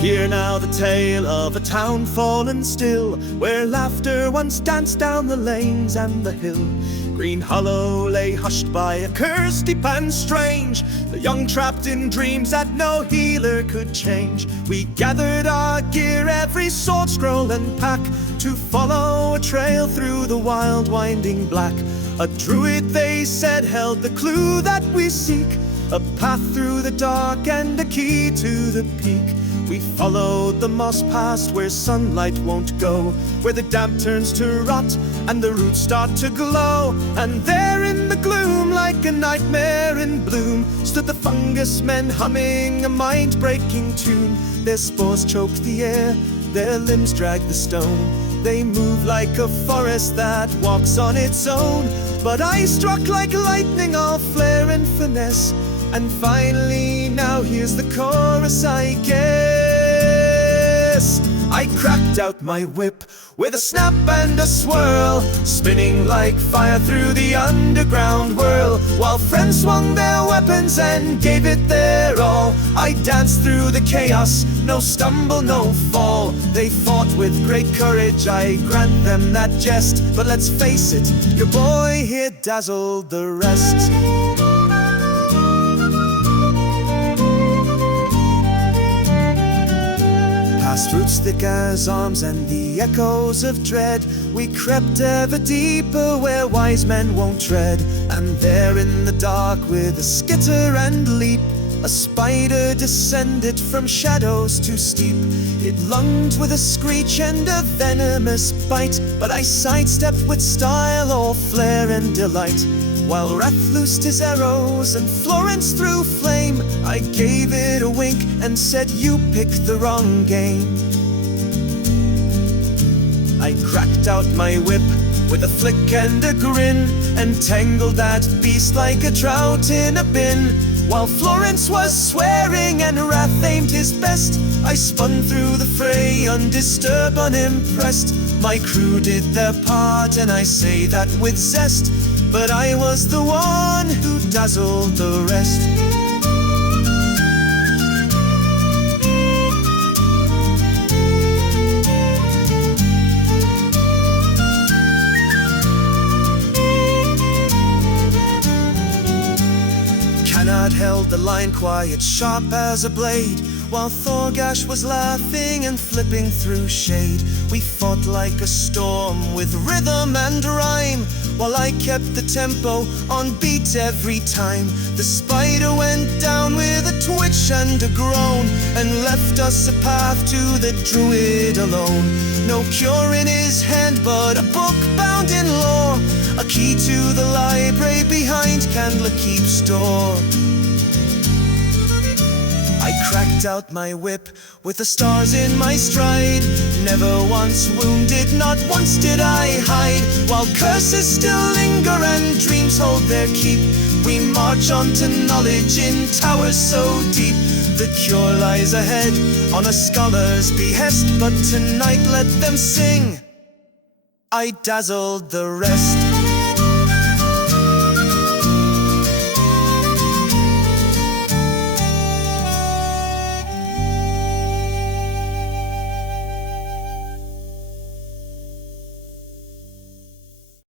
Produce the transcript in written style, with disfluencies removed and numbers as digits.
Hear now the tale of a town fallen still, where laughter once danced down the lanes and the hill. Greenhollow lay hushed by a curse deep and strange, the young trapped in dreams that no healer could change. We gathered our gear, every sword, scroll and pack, to follow a trail through the wild winding black. A druid, they said, held the clue that we seek, a path through the dark and a key to the peak. We followed the moss past where sunlight won't go, where the damp turns to rot and the roots start to glow. And there in the gloom, like a nightmare in bloom, stood the fungus men humming a mind-breaking tune. Their spores choked the air, their limbs dragged the stone. They move like a forest that walks on its own. But I struck like lightning, all flair and finesse. And finally, now here's the chorus, I guess. I cracked out my whip with a snap and a swirl, spinning like fire through the underground whirl, while friends swung their weapons and gave it their all. I danced through the chaos, no stumble, no fall. They fought with great courage, I grant them that jest. But let's face it, your boy here dazzled the rest. Past roots thick as arms and the echoes of dread, we crept ever deeper where wise men won't tread. And there in the dark, with a skitter and leap, a spider descended from shadows too steep. It lunged with a screech and a venomous bite, but I sidestepped with style, all flair and delight. While Wrath loosed his arrows and Florence threw flame, I gave it a wink and said, you picked the wrong game. I cracked out my whip with a flick and a grin, and tangled that beast like a trout in a bin. While Florence was swearing and Wrath aimed his best, I spun through the fray, undisturbed, unimpressed. My crew did their part, and I say that with zest, but I was the one who dazzled the rest. Cannot held the line quiet, sharp as a blade, while Thorgash was laughing and flipping through shade. We fought like a storm with rhythm and rhyme, while I kept the tempo on beat every time. The spider went down with a twitch and a groan, and left us a path to the druid alone. No cure in his hand, but a book bound in lore, a key to the library behind Candlekeep store. I cracked out my whip with the stars in my stride, never once wounded, not once did I hide. While curses still linger and dreams hold their keep, we march on to knowledge in towers so deep. The cure lies ahead on a scholar's behest, but tonight let them sing, I dazzled the rest.